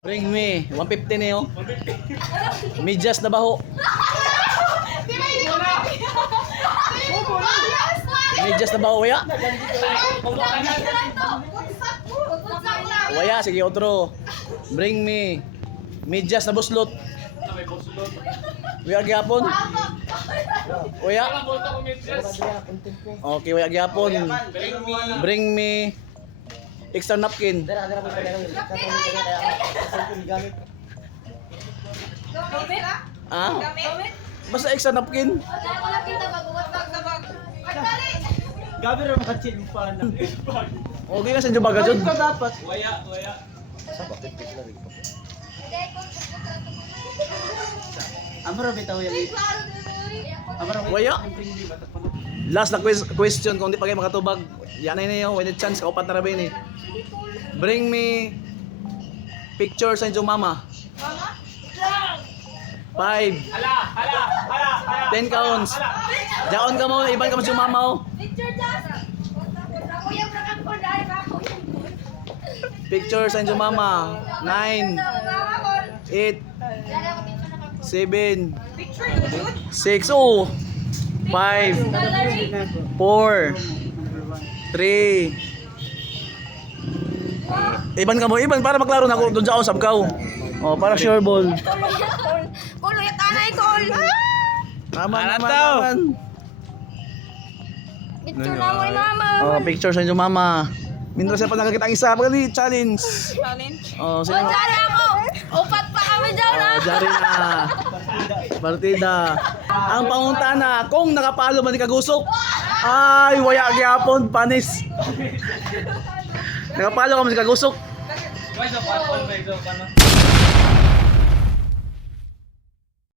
Bring me, 150 niyo. Medyas na baho. Medyas na baho, waya. Waya, sige otro. Bring me, medyas na buslot. Waya gyapon. Waya. Okay, waya gyapon. Bring me extra napkin. Ah? Basta extra napkin. Gabi rin makachil pa na. Okay ka sa inyo baga jud. Dapat. Waya. Amaro bitaw yan. Amaro. Waya. Last na question kung di pa kayo makatubag. Yan na yun, when it chance, kaupat na rabin eh. Bring me picture sa inyong mama. 5 10 counts. Jaon ka mo, iban ka mo sa mama oh. Picture sa inyong mama. 9 8 7 6 oh 5 4 3 Iban ka mo, iban para maklaro na ako doon sa usap ka. Oh, para sure ball. Kol, ulit anay, kol. Tama Ano naman, to? naman. Picture na mo ni mama. Oh, picture sa inyong mama. Minro siya pa nakakita ang isa, pagkali challenge. Challenge? Oh, O, sino? dyan ako. Upat pa kami dyan, ha? Oh, jari na. Partida. Ang pangungtana, kung nakapalo man ni kagusok. Ay, waya gyapon, panis. Nakapalo ka man si kagusok. Why so fast?